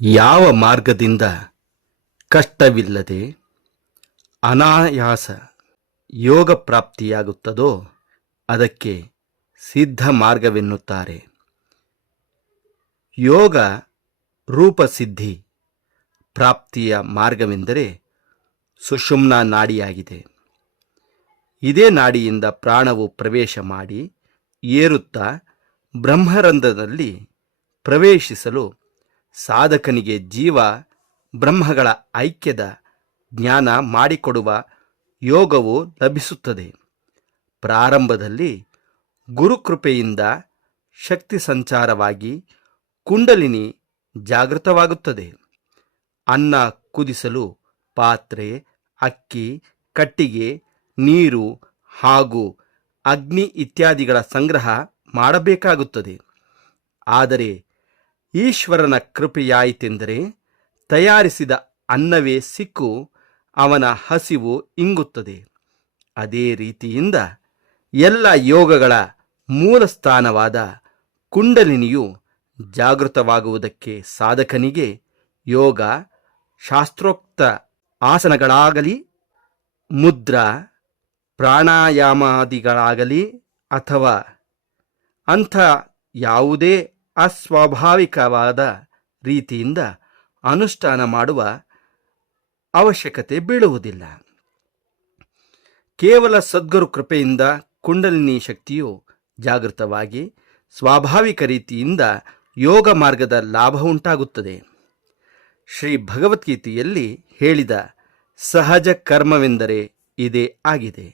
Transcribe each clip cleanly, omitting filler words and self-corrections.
ಯಾವ ಮಾರ್ಗದಿಂದ ಕಷ್ಟವಿಲ್ಲದೆ ಅನಾಯಾಸ ಯೋಗ ಪ್ರಾಪ್ತಿಯಾಗುತ್ತದೋ ಅದಕ್ಕೆ ಸಿದ್ಧ ಮಾರ್ಗವೆನ್ನುತ್ತಾರೆ. ಯೋಗ ರೂಪಸಿದ್ಧಿ ಪ್ರಾಪ್ತಿಯ ಮಾರ್ಗವೆಂದರೆ ಸುಷುಮ್ನಾ ನಾಡಿಯಾಗಿದೆ. ಇದೇ ನಾಡಿಯಿಂದ ಪ್ರಾಣವು ಪ್ರವೇಶ ಮಾಡಿ ಏರುತ್ತಾ ಬ್ರಹ್ಮರಂಧ್ರದಲ್ಲಿ ಪ್ರವೇಶಿಸಲು ಸಾಧಕನಿಗೆ ಜೀವ ಬ್ರಹ್ಮಗಳ ಐಕ್ಯದ ಜ್ಞಾನ ಮಾಡಿಕೊಡುವ ಯೋಗವು ಲಭಿಸುತ್ತದೆ. ಪ್ರಾರಂಭದಲ್ಲಿ ಗುರುಕೃಪೆಯಿಂದ ಶಕ್ತಿ ಸಂಚಾರವಾಗಿ ಕುಂಡಲಿನಿ ಜಾಗೃತವಾಗುತ್ತದೆ. ಅನ್ನ ಕುದಿಸಲು ಪಾತ್ರೆ, ಅಕ್ಕಿ, ಕಟ್ಟಿಗೆ, ನೀರು ಹಾಗೂ ಅಗ್ನಿ ಇತ್ಯಾದಿಗಳ ಸಂಗ್ರಹ ಮಾಡಬೇಕಾಗುತ್ತದೆ. ಆದರೆ ಈಶ್ವರನ ಕೃಪೆಯಾಯಿತೆಂದರೆ ತಯಾರಿಸಿದ ಅನ್ನವೇ ಸಿಕ್ಕು ಅವನ ಹಸಿವು ಇಂಗುತ್ತದೆ. ಅದೇ ರೀತಿಯಿಂದ ಎಲ್ಲ ಯೋಗಗಳ ಮೂಲ ಸ್ಥಾನವಾದ ಕುಂಡಲಿನಿಯು ಜಾಗೃತವಾಗುವುದಕ್ಕೆ ಸಾಧಕನಿಗೆ ಯೋಗ ಶಾಸ್ತ್ರೋಕ್ತ ಆಸನಗಳಾಗಲಿ ಮುದ್ರಾ ಪ್ರಾಣಾಯಾಮಾದಿಗಳಾಗಲಿ ಅಥವಾ ಅಂಥ ಯಾವುದೇ ಅಸ್ವಾಭಾವಿಕವಾದ ರೀತಿಯಿಂದ ಅನುಷ್ಠಾನ ಮಾಡುವ ಅವಶ್ಯಕತೆ ಬೀಳುವುದಿಲ್ಲ. ಕೇವಲ ಸದ್ಗುರು ಕೃಪೆಯಿಂದ ಕುಂಡಲಿನಿ ಶಕ್ತಿಯು ಜಾಗೃತವಾಗಿ ಸ್ವಾಭಾವಿಕ ರೀತಿಯಿಂದ ಯೋಗ ಮಾರ್ಗದ ಲಾಭ ಉಂಟಾಗುತ್ತದೆ. ಶ್ರೀ ಭಗವದ್ಗೀತೆಯಲ್ಲಿ ಹೇಳಿದ ಸಹಜ ಕರ್ಮವೆಂದರೆ ಇದೇ ಆಗಿದೆ.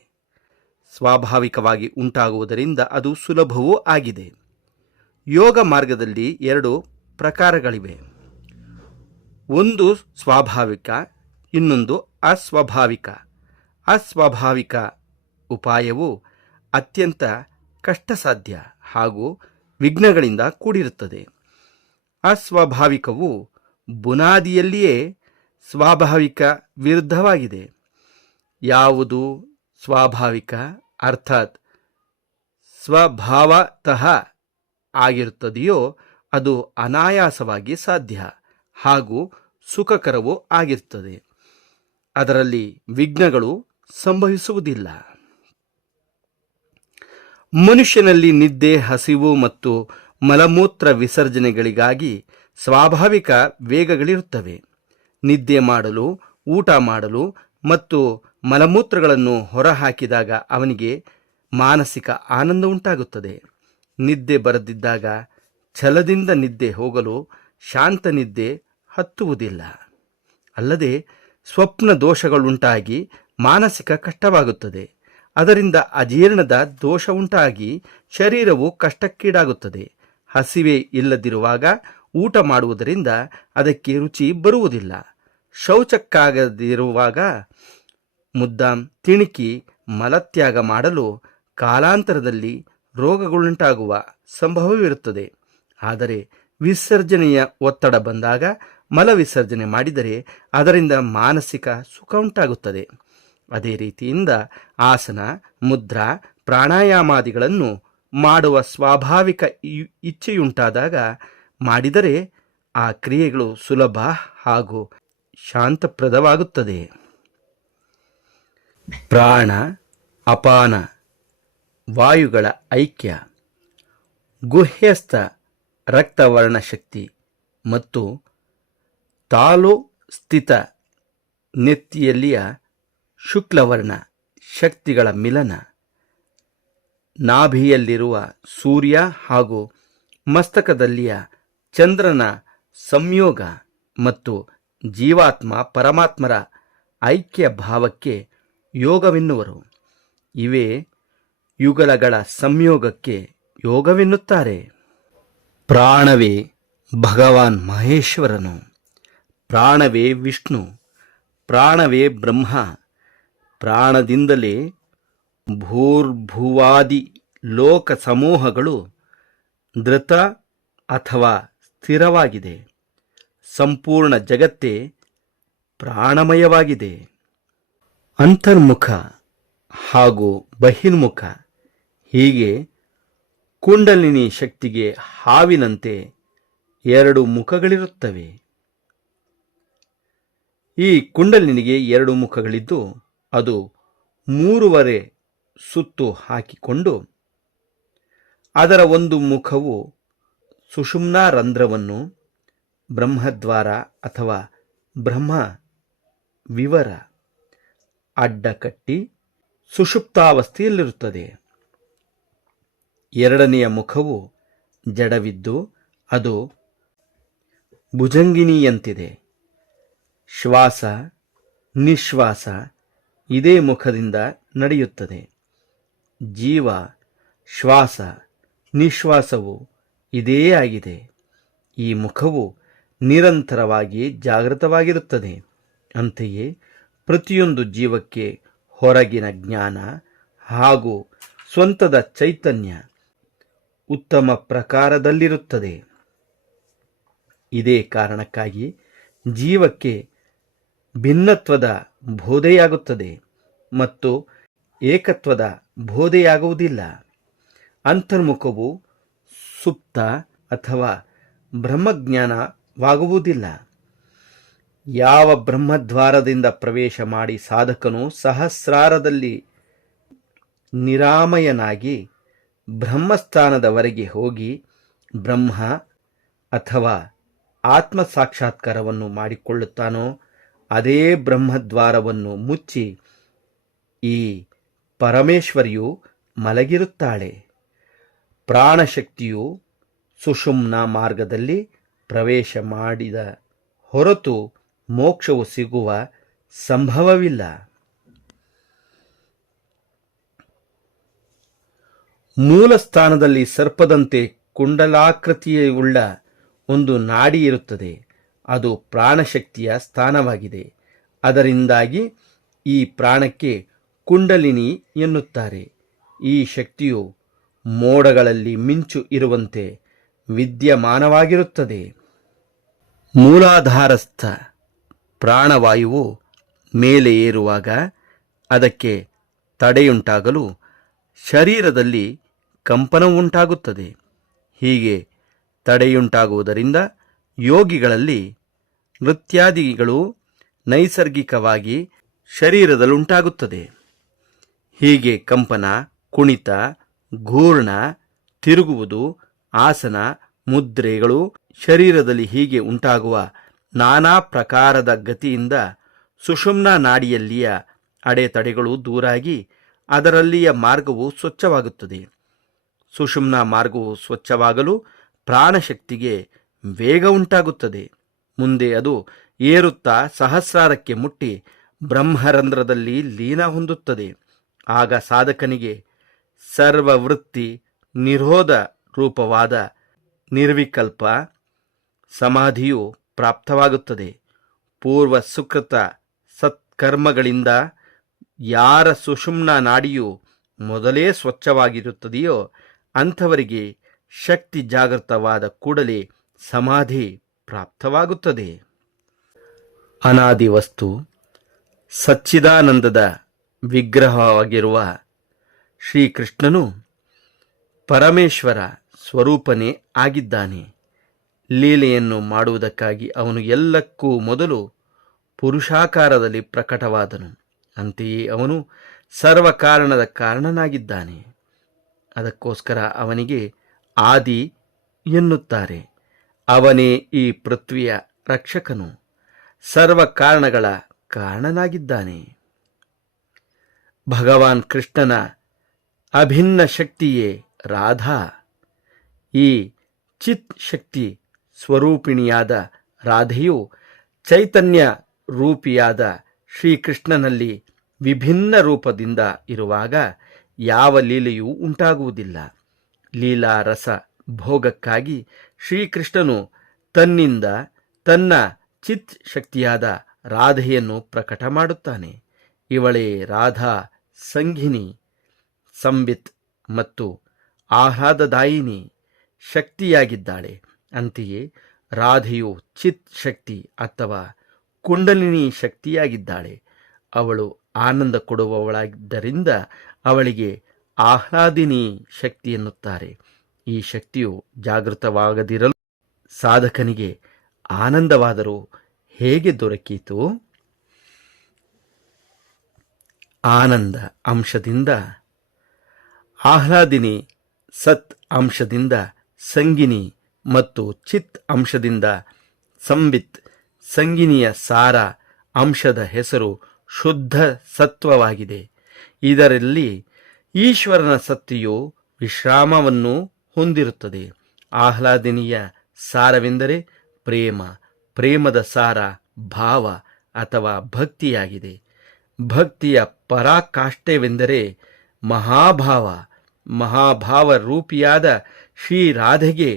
ಸ್ವಾಭಾವಿಕವಾಗಿ ಉಂಟಾಗುವುದರಿಂದ ಅದು ಸುಲಭವೂ ಆಗಿದೆ. ಯೋಗ ಮಾರ್ಗದಲ್ಲಿ 2 ಪ್ರಕಾರಗಳಿವೆ. ಒಂದು ಸ್ವಾಭಾವಿಕ, ಇನ್ನೊಂದು ಅಸ್ವಾಭಾವಿಕ. ಅಸ್ವಾಭಾವಿಕ ಉಪಾಯವು ಅತ್ಯಂತ ಕಷ್ಟಸಾಧ್ಯ ಹಾಗೂ ವಿಘ್ನಗಳಿಂದ ಕೂಡಿರುತ್ತದೆ. ಅಸ್ವಾಭಾವಿಕವು ಬುನಾದಿಯಲ್ಲಿಯೇ ಸ್ವಾಭಾವಿಕ ವಿರುದ್ಧವಾಗಿದೆ. ಯಾವುದು ಸ್ವಾಭಾವಿಕ ಅರ್ಥಾತ್ ಸ್ವಭಾವತಃ ಆಗಿರುತ್ತದೆಯೋ ಅದು ಅನಾಯಾಸವಾಗಿ ಸಾಧ್ಯ ಹಾಗೂ ಸುಖಕರವೂ ಆಗಿರುತ್ತದೆ. ಅದರಲ್ಲಿ ವಿಘ್ನಗಳು ಸಂಭವಿಸುವುದಿಲ್ಲ. ಮನುಷ್ಯನಲ್ಲಿ ನಿದ್ದೆ, ಹಸಿವು ಮತ್ತು ಮಲಮೂತ್ರ ವಿಸರ್ಜನೆಗಳಿಗಾಗಿ ಸ್ವಾಭಾವಿಕ ವೇಗಗಳಿರುತ್ತವೆ. ನಿದ್ದೆ ಮಾಡಲು, ಊಟ ಮಾಡಲು ಮತ್ತು ಮಲಮೂತ್ರಗಳನ್ನು ಹೊರಹಾಕಿದಾಗ ಅವನಿಗೆ ಮಾನಸಿಕ ಆನಂದ ಉಂಟಾಗುತ್ತದೆ. ನಿದ್ದೆ ಬರದಿದ್ದಾಗ ಛಲದಿಂದ ನಿದ್ದೆ ಹೋಗಲು ಶಾಂತ ನಿದ್ದೆ ಹತ್ತುವುದಿಲ್ಲ. ಅಲ್ಲದೆ ಸ್ವಪ್ನ ದೋಷಗಳುಂಟಾಗಿ ಮಾನಸಿಕ ಕಷ್ಟವಾಗುತ್ತದೆ. ಅದರಿಂದ ಅಜೀರ್ಣದ ದೋಷ ಉಂಟಾಗಿ ಶರೀರವು ಕಷ್ಟಕ್ಕೀಡಾಗುತ್ತದೆ. ಹಸಿವೆ ಇಲ್ಲದಿರುವಾಗ ಊಟ ಮಾಡುವುದರಿಂದ ಅದಕ್ಕೆ ರುಚಿ ಬರುವುದಿಲ್ಲ. ಶೌಚಕ್ಕಾಗದಿರುವಾಗ ಮುದ್ದಾಂ ತಿಣುಕಿ ಮಲತ್ಯಾಗ ಮಾಡಲು ಕಾಲಾಂತರದಲ್ಲಿ ರೋಗಗಳುಂಟಾಗುವ ಸಂಭವವಿರುತ್ತದೆ. ಆದರೆ ವಿಸರ್ಜನೆಯ ಒತ್ತಡ ಬಂದಾಗ ಮಲ ವಿಸರ್ಜನೆ ಮಾಡಿದರೆ ಅದರಿಂದ ಮಾನಸಿಕ ಸುಖ ಉಂಟಾಗುತ್ತದೆ. ಅದೇ ರೀತಿಯಿಂದ ಆಸನ, ಮುದ್ರಾ, ಪ್ರಾಣಾಯಾಮಾದಿಗಳನ್ನು ಮಾಡುವ ಸ್ವಾಭಾವಿಕ ಇಚ್ಛೆಯುಂಟಾದಾಗ ಮಾಡಿದರೆ ಆ ಕ್ರಿಯೆಗಳು ಸುಲಭ ಹಾಗೂ ಶಾಂತಪ್ರದವಾಗುತ್ತದೆ. ಪ್ರಾಣ, ಅಪಾನ ವಾಯುಗಳ ಐಕ್ಯ, ಗುಹ್ಯಸ್ಥ ರಕ್ತವರ್ಣ ಶಕ್ತಿ ಮತ್ತು ತಾಲೋ ಸ್ಥಿತ ನೆತ್ತಿಯಲ್ಲಿಯ ಶುಕ್ಲವರ್ಣ ಶಕ್ತಿಗಳ ಮಿಲನ, ನಾಭಿಯಲ್ಲಿರುವ ಸೂರ್ಯ ಹಾಗೂ ಮಸ್ತಕದಲ್ಲಿಯ ಚಂದ್ರನ ಸಂಯೋಗ ಮತ್ತು ಜೀವಾತ್ಮ ಪರಮಾತ್ಮರ ಐಕ್ಯ ಭಾವಕ್ಕೆ ಯೋಗವೆನ್ನುವರು. ಇವೇ ಯುಗಲಗಳ ಸಂಯೋಗಕ್ಕೆ ಯೋಗವೆನ್ನುತ್ತಾರೆ. ಪ್ರಾಣವೇ ಭಗವಾನ್ ಮಹೇಶ್ವರನು, ಪ್ರಾಣವೇ ವಿಷ್ಣು, ಪ್ರಾಣವೇ ಬ್ರಹ್ಮ. ಪ್ರಾಣದಿಂದಲೇ ಭೂರ್ಭುವಾದಿ ಲೋಕ ಸಮೂಹಗಳು ಧೃತ ಅಥವಾ ಸ್ಥಿರವಾಗಿದೆ. ಸಂಪೂರ್ಣ ಜಗತ್ತೇ ಪ್ರಾಣಮಯವಾಗಿದೆ. ಅಂತರ್ಮುಖ ಹಾಗೂ ಬಹಿರ್ಮುಖ ಹೀಗೆ ಕುಂಡಲಿನಿ ಶಕ್ತಿಗೆ ಹಾವಿನಂತೆ 2 ಮುಖಗಳಿರುತ್ತವೆ. ಈ ಕುಂಡಲಿನಿಗೆ 2 ಮುಖಗಳಿದ್ದು ಅದು 3.5 ಸುತ್ತು ಹಾಕಿಕೊಂಡು ಅದರ ಒಂದು ಮುಖವು ಸುಷುಮ್ನಾ ರಂಧ್ರವನ್ನು ಬ್ರಹ್ಮದ್ವಾರ ಅಥವಾ ಬ್ರಹ್ಮ ವಿವರ ಅಡ್ಡಕಟ್ಟಿ ಸುಷುಪ್ತಾವಸ್ಥೆಯಲ್ಲಿರುತ್ತದೆ. ಎರಡನೆಯ ಮುಖವು ಜಡವಿದ್ದು ಅದು ಭುಜಂಗಿನಿಯಂತಿದೆ. ಶ್ವಾಸ ನಿಶ್ವಾಸ ಇದೇ ಮುಖದಿಂದ ನಡೆಯುತ್ತದೆ. ಜೀವ ಶ್ವಾಸ ನಿಶ್ವಾಸವು ಇದೇ ಆಗಿದೆ. ಈ ಮುಖವು ನಿರಂತರವಾಗಿ ಜಾಗೃತವಾಗಿರುತ್ತದೆ. ಅಂತೆಯೇ ಪ್ರತಿಯೊಂದು ಜೀವಕ್ಕೆ ಹೊರಗಿನ ಜ್ಞಾನ ಹಾಗೂ ಸ್ವಂತದ ಚೈತನ್ಯ ಉತ್ತಮ ಪ್ರಕಾರದಲ್ಲಿರುತ್ತದೆ. ಇದೇ ಕಾರಣಕ್ಕಾಗಿ ಜೀವಕ್ಕೆ ಭಿನ್ನತ್ವದ ಬೋಧೆಯಾಗುತ್ತದೆ ಮತ್ತು ಏಕತ್ವದ ಬೋಧೆಯಾಗುವುದಿಲ್ಲ. ಅಂತರ್ಮುಖವು ಸುಪ್ತ ಅಥವಾ ಬ್ರಹ್ಮಜ್ಞಾನವಾಗುವುದಿಲ್ಲ. ಯಾವ ಬ್ರಹ್ಮದ್ವಾರದಿಂದ ಪ್ರವೇಶ ಮಾಡಿ ಸಾಧಕನು ಸಹಸ್ರಾರದಲ್ಲಿ ನಿರಾಮಯನಾಗಿ ಬ್ರಹ್ಮಸ್ಥಾನದವರೆಗೆ ಹೋಗಿ ಬ್ರಹ್ಮ ಅಥವಾ ಆತ್ಮ ಸಾಕ್ಷಾತ್ಕಾರವನ್ನು ಮಾಡಿಕೊಳ್ಳುತ್ತಾನೋ ಅದೇ ಬ್ರಹ್ಮದ್ವಾರವನ್ನು ಮುಚ್ಚಿ ಈ ಪರಮೇಶ್ವರಿಯು ಮಲಗಿರುತ್ತಾಳೆ. ಪ್ರಾಣಶಕ್ತಿಯು ಸುಷುಮ್ನ ಮಾರ್ಗದಲ್ಲಿ ಪ್ರವೇಶ ಮಾಡಿದ ಹೊರತು ಮೋಕ್ಷವು ಸಿಗುವ ಸಂಭವವಿಲ್ಲ. ಮೂಲ ಸ್ಥಾನದಲ್ಲಿ ಸರ್ಪದಂತೆ ಕುಂಡಲಾಕೃತಿಯುಳ್ಳ ಒಂದು ನಾಡಿ ಇರುತ್ತದೆ. ಅದು ಪ್ರಾಣಶಕ್ತಿಯ ಸ್ಥಾನವಾಗಿದೆ. ಅದರಿಂದಾಗಿ ಈ ಪ್ರಾಣಕ್ಕೆ ಕುಂಡಲಿನಿ ಎನ್ನುತ್ತಾರೆ. ಈ ಶಕ್ತಿಯು ಮೋಡಗಳಲ್ಲಿ ಮಿಂಚು ಇರುವಂತೆ ವಿದ್ಯಮಾನವಾಗಿರುತ್ತದೆ. ಮೂಲಾಧಾರಸ್ಥ ಪ್ರಾಣವಾಯುವು ಮೇಲೆ ಏರುವಾಗ ಅದಕ್ಕೆ ತಡೆಯುಂಟಾಗಲು ಶರೀರದಲ್ಲಿ ಕಂಪನವುಂಟಾಗುತ್ತದೆ. ಹೀಗೆ ತಡೆಯುಂಟಾಗುವುದರಿಂದ ಯೋಗಿಗಳಲ್ಲಿ ನೃತ್ಯಾದಿಗಳು ನೈಸರ್ಗಿಕವಾಗಿ ಶರೀರದಲ್ಲುಂಟಾಗುತ್ತದೆ. ಹೀಗೆ ಕಂಪನ, ಕುಣಿತ, ಘೂರ್ಣ, ತಿರುಗುವುದು, ಆಸನ, ಮುದ್ರೆಗಳು ಶರೀರದಲ್ಲಿ ಹೀಗೆ ಉಂಟಾಗುವ ನಾನಾ ಪ್ರಕಾರದ ಗತಿಯಿಂದ ಸುಷುಮ್ನ ನಾಡಿಯಲ್ಲಿಯ ಅಡೆತಡೆಗಳು ದೂರಾಗಿ ಅದರಲ್ಲಿಯ ಮಾರ್ಗವು ಸ್ವಚ್ಛವಾಗುತ್ತದೆ. ಸುಷುಮ್ನ ಮಾರ್ಗವು ಸ್ವಚ್ಛವಾಗಲು ಪ್ರಾಣಶಕ್ತಿಗೆ ವೇಗ ಉಂಟಾಗುತ್ತದೆ. ಮುಂದೆ ಅದು ಏರುತ್ತಾ ಸಹಸ್ರಾರಕ್ಕೆ ಮುಟ್ಟಿ ಬ್ರಹ್ಮರಂಧ್ರದಲ್ಲಿ ಲೀನ ಹೊಂದುತ್ತದೆ. ಆಗ ಸಾಧಕನಿಗೆ ಸರ್ವವೃತ್ತಿ ನಿರೋಧ ರೂಪವಾದ ನಿರ್ವಿಕಲ್ಪ ಸಮಾಧಿಯು ಪ್ರಾಪ್ತವಾಗುತ್ತದೆ. ಪೂರ್ವ ಸುಕೃತ ಸತ್ಕರ್ಮಗಳಿಂದ ಯಾರ ಸುಷುಮ್ನ ನಾಡಿಯು ಮೊದಲೇ ಸ್ವಚ್ಛವಾಗಿರುತ್ತದೆಯೋ ಅಂಥವರಿಗೆ ಶಕ್ತಿ ಜಾಗೃತವಾದ ಕೂಡಲೇ ಸಮಾಧಿ ಪ್ರಾಪ್ತವಾಗುತ್ತದೆ. ಅನಾದಿ ವಸ್ತು ಸಚ್ಚಿದಾನಂದದ ವಿಗ್ರಹವಾಗಿರುವ ಶ್ರೀಕೃಷ್ಣನು ಪರಮೇಶ್ವರ ಸ್ವರೂಪನೇ ಆಗಿದ್ದಾನೆ. ಲೀಲೆಯನ್ನು ಮಾಡುವುದಕ್ಕಾಗಿ ಅವನು ಎಲ್ಲಕ್ಕೂ ಮೊದಲು ಪುರುಷಾಕಾರದಲ್ಲಿ ಪ್ರಕಟವಾದನು. ಅಂತೆಯೇ ಅವನು ಸರ್ವಕಾರಣದ ಕಾರಣನಾಗಿದ್ದಾನೆ. ಅದಕ್ಕೋಸ್ಕರ ಅವನಿಗೆ ಆದಿ ಎನ್ನುತ್ತಾರೆ. ಅವನೇ ಈ ಪೃಥ್ವಿಯ ರಕ್ಷಕನು, ಸರ್ವ ಕಾರಣಗಳ ಕಾರಣನಾಗಿದ್ದಾನೆ. ಭಗವಾನ್ ಕೃಷ್ಣನ ಅಭಿನ್ನ ಶಕ್ತಿಯೇ ರಾಧಾ. ಈ ಚಿತ್ ಶಕ್ತಿ ಸ್ವರೂಪಿಣಿಯಾದ ರಾಧೆಯು ಚೈತನ್ಯ ರೂಪಿಯಾದ ಶ್ರೀಕೃಷ್ಣನಲ್ಲಿ ವಿಭಿನ್ನ ರೂಪದಿಂದ ಇರುವಾಗ ಯಾವ ಲೀಲೆಯೂ ಉಂಟಾಗುವುದಿಲ್ಲ. ಲೀಲಾ ರಸ ಭೋಗಕ್ಕಾಗಿ ಶ್ರೀಕೃಷ್ಣನು ತನ್ನಿಂದ ತನ್ನ ಚಿತ್ ಶಕ್ತಿಯಾದ ರಾಧೆಯನ್ನು ಪ್ರಕಟ ಮಾಡುತ್ತಾನೆ. ಇವಳೇ ರಾಧಾ ಸಂಘಿನಿ, ಸಂಬಿತ್ ಮತ್ತು ಆಹ್ಲಾದದಾಯಿನಿ ಶಕ್ತಿಯಾಗಿದ್ದಾಳೆ. ಅಂತೆಯೇ ರಾಧೆಯು ಚಿತ್ ಶಕ್ತಿ ಅಥವಾ ಕುಂಡಲಿನಿ ಶಕ್ತಿಯಾಗಿದ್ದಾಳೆ. ಅವಳು ಆನಂದ ಕೊಡುವವಳಾದ್ದರಿಂದ ಅವಳಿಗೆ ಆಹ್ಲಾದಿನಿ ಶಕ್ತಿ ಎನ್ನುತ್ತಾರೆ. ಈ ಶಕ್ತಿಯು ಜಾಗೃತವಾಗದಿರಲು ಸಾಧಕನಿಗೆ ಆನಂದವಾದರೂ ಹೇಗೆ ದೊರಕೀತು? ಆನಂದ ಅಂಶದಿಂದ, ಆಹ್ಲಾದಿನಿ ಸತ್ ಅಂಶದಿಂದ ಸಂಗಿನಿ ಮತ್ತು ಚಿತ್ ಅಂಶದಿಂದ ಸಂಬಿತ್. ಸಂಗಿನಿಯ ಸಾರ ಅಂಶದ ಹೆಸರು ಶುದ್ಧ ಸತ್ವವಾಗಿದೆ. ಇದರಲ್ಲಿ ಈಶ್ವರನ ಸತ್ತೆಯು ವಿಶ್ರಾಮವನ್ನು ಹೊಂದಿರುತ್ತದೆ. ಆಹ್ಲಾದಿನಿಯ ಸಾರವೆಂದರೆ ಪ್ರೇಮ. ಪ್ರೇಮದ ಸಾರ ಭಾವ ಅಥವಾ ಭಕ್ತಿಯಾಗಿದೆ. ಭಕ್ತಿಯ ಪರಾಕಾಷ್ಠೆವೆಂದರೆ ಮಹಾಭಾವ. ಮಹಾಭಾವ ರೂಪಿಯಾದ ಶ್ರೀ ರಾಧೆಗೆ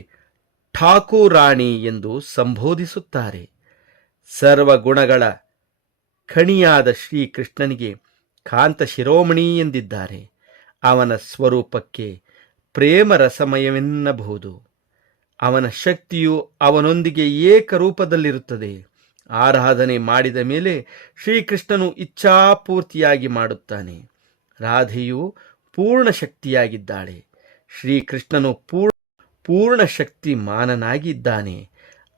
ಠಾಕೂರಾಣಿ ಎಂದು ಸಂಬೋಧಿಸುತ್ತಾರೆ. ಸರ್ವಗುಣಗಳ ಖಣಿಯಾದ ಶ್ರೀಕೃಷ್ಣನಿಗೆ ಕಾಂತ ಶಿರೋಮಣಿ ಎಂದಿದ್ದಾರೆ. ಅವನ ಸ್ವರೂಪಕ್ಕೆ ಪ್ರೇಮ ರಸಮಯವೆನ್ನಬಹುದು. ಅವನ ಶಕ್ತಿಯು ಅವನೊಂದಿಗೆ ಏಕರೂಪದಲ್ಲಿರುತ್ತದೆ. ಆರಾಧನೆ ಮಾಡಿದ ಮೇಲೆ ಶ್ರೀಕೃಷ್ಣನು ಇಚ್ಛಾಪೂರ್ತಿಯಾಗಿ ಮಾಡುತ್ತಾನೆ. ರಾಧೆಯು ಪೂರ್ಣ ಶಕ್ತಿಯಾಗಿದ್ದಾಳೆ. ಶ್ರೀಕೃಷ್ಣನು ಪೂರ್ಣ ಶಕ್ತಿಮಾನನಾಗಿದ್ದಾನೆ.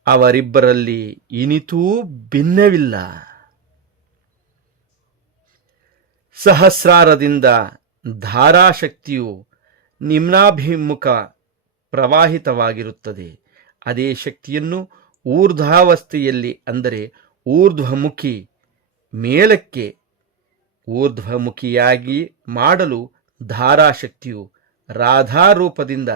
ಅವರಿಬ್ಬರಲ್ಲಿ ಇನಿತೂ ಭಿನ್ನವಿಲ್ಲ. ಸಹಸ್ರಾರದಿಂದ ಧಾರಾಶಕ್ತಿಯು ನಿಮ್ನಾಭಿಮುಖ ಪ್ರವಾಹಿತವಾಗಿರುತ್ತದೆ. ಅದೇ ಶಕ್ತಿಯನ್ನು ಊರ್ಧ್ವಾವಸ್ಥೆಯಲ್ಲಿ ಅಂದರೆ ಊರ್ಧ್ವಮುಖಿ ಮೇಲಕ್ಕೆ ಊರ್ಧ್ವಮುಖಿಯಾಗಿ ಮಾಡಲು ಧಾರಾಶಕ್ತಿಯು ರಾಧಾರೂಪದಿಂದ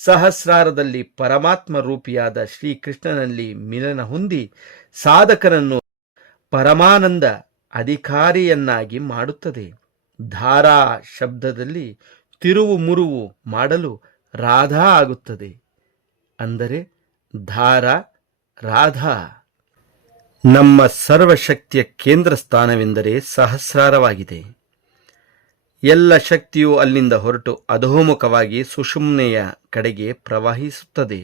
ಸಹಸ್ರಾರದಲ್ಲಿ ಪರಮಾತ್ಮ ರೂಪಿಯಾದ ಶ್ರೀಕೃಷ್ಣನಲ್ಲಿ ಮಿಲನ ಹೊಂದಿ ಸಾಧಕನನ್ನು ಪರಮಾನಂದ ಅಧಿಕಾರಿಯನ್ನಾಗಿ ಮಾಡುತ್ತದೆ. ಧಾರಾ ಶಬ್ದದಲ್ಲಿ ತಿರುವು ಮುರುವು ಮಾಡಲು ರಾಧಾ ಆಗುತ್ತದೆ. ಅಂದರೆ ಧಾರ ರಾಧಾ. ನಮ್ಮ ಸರ್ವಶಕ್ತಿಯ ಕೇಂದ್ರ ಸ್ಥಾನವೆಂದರೆ ಸಹಸ್ರಾರವಾಗಿದೆ. ಎಲ್ಲ ಶಕ್ತಿಯು ಅಲ್ಲಿಂದ ಹೊರಟು ಅಧೋಮುಖವಾಗಿ ಸುಷುಮ್ನೆಯ ಕಡೆಗೆ ಪ್ರವಹಿಸುತ್ತದೆ.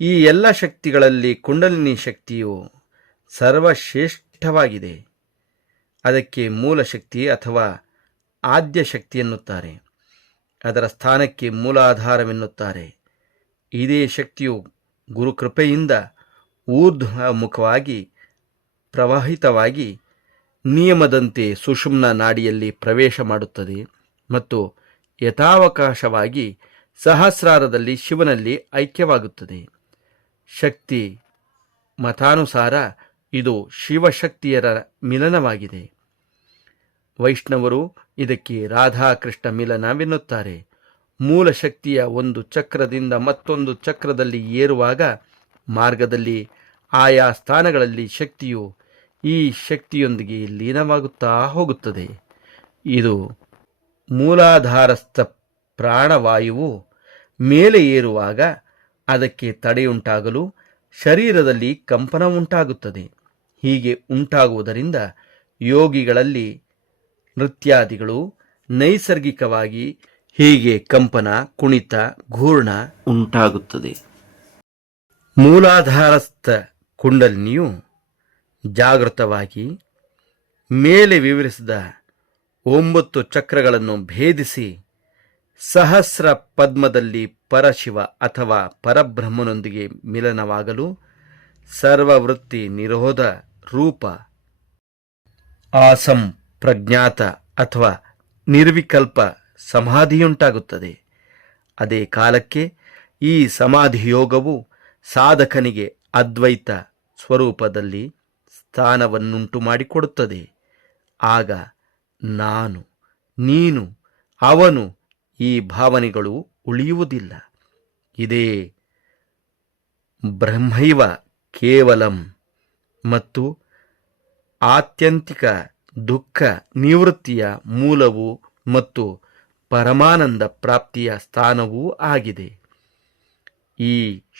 ಈ ಎಲ್ಲ ಶಕ್ತಿಗಳಲ್ಲಿ ಕುಂಡಲಿನಿ ಶಕ್ತಿಯು ಸರ್ವಶ್ರೇಷ್ಠವಾಗಿದೆ. ಅದಕ್ಕೆ ಮೂಲ ಶಕ್ತಿ ಅಥವಾ ಆದ್ಯ ಶಕ್ತಿ ಎನ್ನುತ್ತಾರೆ. ಅದರ ಸ್ಥಾನಕ್ಕೆ ಮೂಲಾಧಾರವೆನ್ನುತ್ತಾರೆ. ಇದೇ ಶಕ್ತಿಯು ಗುರುಕೃಪೆಯಿಂದ ಊರ್ಧ್ವಮುಖವಾಗಿ ಪ್ರವಾಹಿತವಾಗಿ ನಿಯಮದಂತೆ ಸುಷುಮ್ನ ನಾಡಿಯಲ್ಲಿ ಪ್ರವೇಶ ಮಾಡುತ್ತದೆ ಮತ್ತು ಯಥಾವಕಾಶವಾಗಿ ಸಹಸ್ರಾರದಲ್ಲಿ ಶಿವನಲ್ಲಿ ಐಕ್ಯವಾಗುತ್ತದೆ. ಶಕ್ತಿ ಮತಾನುಸಾರ ಇದು ಶಿವಶಕ್ತಿಯರ ಮಿಲನವಾಗಿದೆ. ವೈಷ್ಣವರು ಇದಕ್ಕೆ ರಾಧಾಕೃಷ್ಣ ಮಿಲನವೆನ್ನುತ್ತಾರೆ. ಮೂಲ ಶಕ್ತಿಯ ಒಂದು ಚಕ್ರದಿಂದ ಮತ್ತೊಂದು ಚಕ್ರದಲ್ಲಿ ಏರುವಾಗ ಮಾರ್ಗದಲ್ಲಿ ಆಯಾ ಸ್ಥಾನಗಳಲ್ಲಿ ಶಕ್ತಿಯು ಈ ಶಕ್ತಿಯೊಂದಿಗೆ ಲೀನವಾಗುತ್ತಾ ಹೋಗುತ್ತದೆ. ಇದು ಮೂಲಾಧಾರಸ್ಥ ಪ್ರಾಣವಾಯುವು ಮೇಲೆ ಏರುವಾಗ ಅದಕ್ಕೆ ತಡೆಯುಂಟಾಗಲು ಶರೀರದಲ್ಲಿ ಕಂಪನ ಉಂಟಾಗುತ್ತದೆ. ಹೀಗೆ ಉಂಟಾಗುವುದರಿಂದ ಯೋಗಿಗಳಲ್ಲಿ ನೃತ್ಯಾದಿಗಳು ನೈಸರ್ಗಿಕವಾಗಿ ಹೀಗೆ ಕಂಪನ, ಕುಣಿತ, ಘೂರ್ಣ ಉಂಟಾಗುತ್ತದೆ. ಮೂಲಾಧಾರಸ್ಥ ಕುಂಡಲಿನಿಯು ಜಾಗೃತವಾಗಿ ಮೇಲೆ ವಿವರಿಸಿದ 9 ಚಕ್ರಗಳನ್ನು ಭೇದಿಸಿ ಸಹಸ್ರ ಪದ್ಮದಲ್ಲಿ ಪರಶಿವ ಅಥವಾ ಪರಬ್ರಹ್ಮನೊಂದಿಗೆ ಮಿಲನವಾಗಲು ಸರ್ವವೃತ್ತಿ ನಿರೋಧ ರೂಪ ಆಸಂ ಪ್ರಜ್ಞಾತ ಅಥವಾ ನಿರ್ವಿಕಲ್ಪ ಸಮಾಧಿಯುಂಟಾಗುತ್ತದೆ. ಅದೇ ಕಾಲಕ್ಕೆ ಈ ಸಮಾಧಿಯೋಗವು ಸಾಧಕನಿಗೆ ಅದ್ವೈತ ಸ್ವರೂಪದಲ್ಲಿ ಸ್ಥಾನವನ್ನುಂಟು ಮಾಡಿಕೊಡುತ್ತದೆ. ಆಗ ನಾನು, ನೀನು, ಅವನು ಈ ಭಾವನೆಗಳು ಉಳಿಯುವುದಿಲ್ಲ. ಇದೇ ಬ್ರಹ್ಮೈವ ಕೇವಲಂ ಮತ್ತು ಆತ್ಯಂತಿಕ ದುಃಖ ನಿವೃತ್ತಿಯ ಮೂಲವು ಮತ್ತು ಪರಮಾನಂದ ಪ್ರಾಪ್ತಿಯ ಸ್ಥಾನವೂ ಆಗಿದೆ. ಈ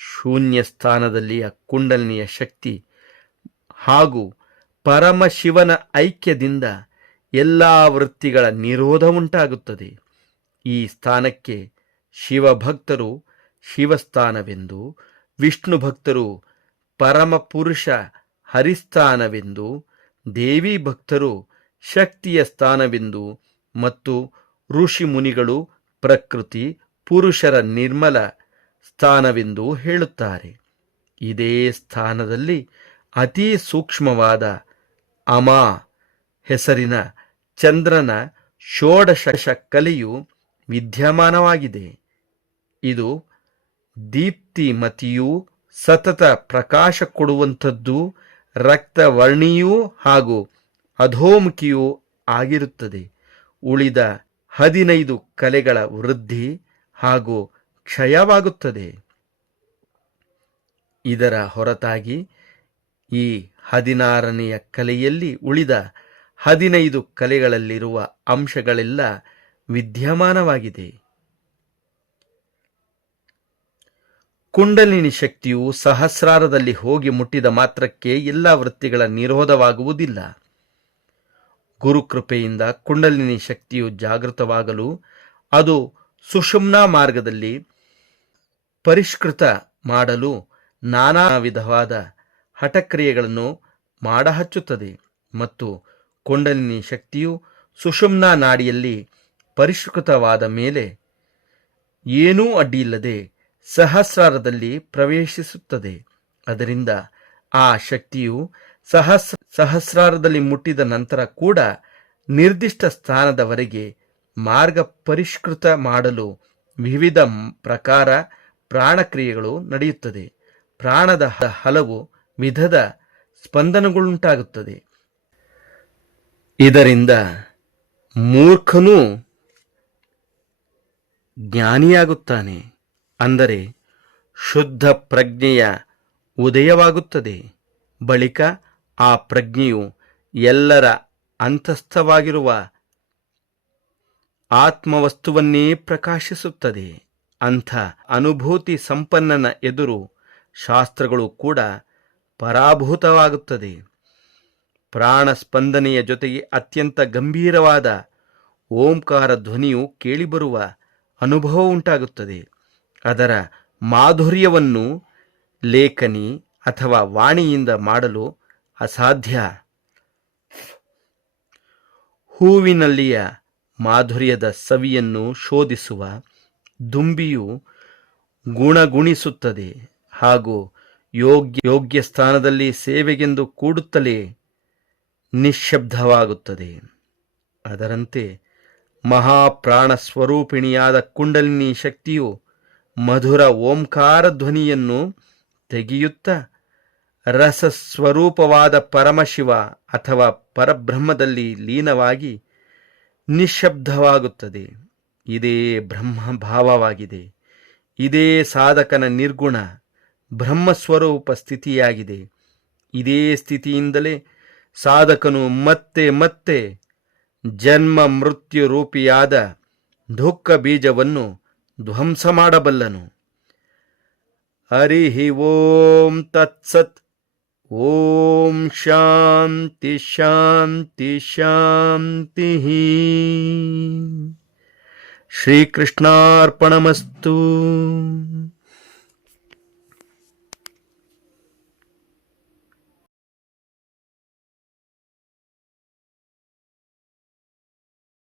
ಶೂನ್ಯ ಸ್ಥಾನದಲ್ಲಿಯ ಕುಂಡಲಿನಿಯ ಶಕ್ತಿ ಹಾಗೂ ಪರಮಶಿವನ ಐಕ್ಯದಿಂದ ಎಲ್ಲ ವೃತ್ತಿಗಳ ನಿರೋಧ ಉಂಟಾಗುತ್ತದೆ. ಈ ಸ್ಥಾನಕ್ಕೆ ಶಿವಭಕ್ತರು ಶಿವಸ್ಥಾನವೆಂದು, ವಿಷ್ಣು ಭಕ್ತರು ಪರಮಪುರುಷ ಹರಿಸ್ಥಾನವೆಂದು, ದೇವಿ ಭಕ್ತರು ಶಕ್ತಿಯ ಸ್ಥಾನವೆಂದು ಮತ್ತು ಋಷಿ ಮುನಿಗಳು ಪ್ರಕೃತಿ ಪುರುಷರ ನಿರ್ಮಲ ಸ್ಥಾನವೆಂದು ಹೇಳುತ್ತಾರೆ. ಇದೇ ಸ್ಥಾನದಲ್ಲಿ ಅತಿ ಸೂಕ್ಷ್ಮವಾದ ಅಮ ಹೆಸರಿನ ಚಂದ್ರನ ಷೋಡಶ ಕಲೆಯು ವಿದ್ಯಮಾನವಾಗಿದೆ. ಇದು ದೀಪ್ತಿಮತಿಯೂ ಸತತ ಪ್ರಕಾಶ ಕೊಡುವಂಥದ್ದು, ರಕ್ತವರ್ಣಿಯೂ ಹಾಗೂ ಅಧೋಮುಖಿಯೂ ಆಗಿರುತ್ತದೆ. ಉಳಿದ 15 ಕಲೆಗಳ ವೃದ್ಧಿ ಹಾಗೂ ಕ್ಷಯವಾಗುತ್ತದೆ. ಇದರ ಹೊರತಾಗಿ ಈ 16ನೆಯ ಕಲೆಯಲ್ಲಿ ಉಳಿದ 15 ಕಲೆಗಳಲ್ಲಿರುವ ಅಂಶಗಳೆಲ್ಲ ವಿದ್ಯಮಾನವಾಗಿದೆ. ಕುಂಡಲಿನಿ ಶಕ್ತಿಯು ಸಹಸ್ರಾರದಲ್ಲಿ ಹೋಗಿ ಮುಟ್ಟಿದ ಮಾತ್ರಕ್ಕೆ ಎಲ್ಲ ವೃತ್ತಿಗಳ ನಿರೋಧವಾಗುವುದಿಲ್ಲ. ಗುರುಕೃಪೆಯಿಂದ ಕುಂಡಲಿನಿ ಶಕ್ತಿಯು ಜಾಗೃತವಾಗಲು ಅದು ಸುಷುಮ್ನಾ ಮಾರ್ಗದಲ್ಲಿ ಪರಿಷ್ಕೃತ ಮಾಡಲು ನಾನಾ ವಿಧವಾದ ಹಠಕ್ರಿಯೆಗಳನ್ನು ಮಾಡಹಚ್ಚುತ್ತದೆ ಮತ್ತು ಕುಂಡಲಿನಿ ಶಕ್ತಿಯು ಸುಷುಮ್ನಾ ನಾಡಿಯಲ್ಲಿ ಪರಿಷ್ಕೃತವಾದ ಮೇಲೆ ಏನೂ ಅಡ್ಡಿಯಿಲ್ಲದೆ ಸಹಸ್ರಾರದಲ್ಲಿ ಪ್ರವೇಶಿಸುತ್ತದೆ. ಅದರಿಂದ ಆ ಶಕ್ತಿಯು ಸಹಸ್ರಾರದಲ್ಲಿ ಮುಟ್ಟಿದ ನಂತರ ಕೂಡ ನಿರ್ದಿಷ್ಟ ಸ್ಥಾನದವರೆಗೆ ಮಾರ್ಗ ಪರಿಷ್ಕೃತ ಮಾಡಲು ವಿವಿಧ ಪ್ರಕಾರ ಪ್ರಾಣಕ್ರಿಯೆಗಳು ನಡೆಯುತ್ತದೆ. ಪ್ರಾಣದ ಹಲವು ವಿಧದ ಸ್ಪಂದನಗಳುಂಟಾಗುತ್ತದೆ. ಇದರಿಂದ ಮೂರ್ಖನೂ ಜ್ಞಾನಿಯಾಗುತ್ತಾನೆ, ಅಂದರೆ ಶುದ್ಧ ಪ್ರಜ್ಞೆಯ ಉದಯವಾಗುತ್ತದೆ. ಬಳಿಕ ಆ ಪ್ರಜ್ಞೆಯು ಎಲ್ಲರ ಅಂತಸ್ಥವಾಗಿರುವ ಆತ್ಮವಸ್ತುವನ್ನೇ ಪ್ರಕಾಶಿಸುತ್ತದೆ. ಅಂಥ ಅನುಭೂತಿ ಸಂಪನ್ನನ ಎದುರು ಶಾಸ್ತ್ರಗಳು ಕೂಡ ಪರಾಭೂತವಾಗುತ್ತದೆ. ಪ್ರಾಣ ಸ್ಪಂದನೆಯ ಜೊತೆಗೆ ಅತ್ಯಂತ ಗಂಭೀರವಾದ ಓಂಕಾರ ಧ್ವನಿಯು ಕೇಳಿಬರುವ ಅನುಭವ ಉಂಟಾಗುತ್ತದೆ. ಅದರ ಮಾಧುರ್ಯವನ್ನು ಲೇಖನಿ ಅಥವಾ ವಾಣಿಯಿಂದ ಮಾಡಲು ಅಸಾಧ್ಯ. ಹೂವಿನಲ್ಲಿಯ ಮಾಧುರ್ಯದ ಸವಿಯನ್ನು ಶೋಧಿಸುವ ದುಂಬಿಯು ಗುಣಗುಣಿಸುತ್ತದೆ ಹಾಗೂ ಯೋಗ್ಯ ಸ್ಥಾನದಲ್ಲಿ ಸೇವೆಗೆಂದು ಕೂಡುತ್ತಲೇ ನಿಶ್ಶಬ್ದವಾಗುತ್ತದೆ. ಅದರಂತೆ ಮಹಾಪ್ರಾಣ ಸ್ವರೂಪಿಣಿಯಾದ ಕುಂಡಲಿನಿ ಶಕ್ತಿಯು ಮಧುರ ಓಂಕಾರ ಧ್ವನಿಯನ್ನು ತೆಗೆಯುತ್ತಾ ರಸಸ್ವರೂಪವಾದ ಪರಮಶಿವ ಅಥವಾ ಪರಬ್ರಹ್ಮದಲ್ಲಿ ಲೀನವಾಗಿ ನಿಶ್ಶಬ್ದವಾಗುತ್ತದೆ. ಇದೇ ಬ್ರಹ್ಮಭಾವವಾಗಿದೆ. ಇದೇ ಸಾಧಕನ ನಿರ್ಗುಣ ಬ್ರಹ್ಮಸ್ವರೂಪ ಸ್ಥಿತಿಯಾಗಿದೆ. ಇದೇ ಸ್ಥಿತಿಯಿಂದಲೇ ಸಾಧಕನು ಮತ್ತೆ ಮತ್ತೆ ಜನ್ಮ ಮೃತ್ಯು ರೂಪಿಯಾದ ದುಃಖ ಬೀಜವನ್ನು ಧ್ವಂಸ ಮಾಡಬಲ್ಲನು. ಹರಿ ಓಂ ತತ್ಸತ್. ಓಂ ಶಾಂತಿ ಶಾಂತಿ ಶಾಂತಿ. ಶ್ರೀಕೃಷ್ಣಾರ್ಪಣಮಸ್ತು.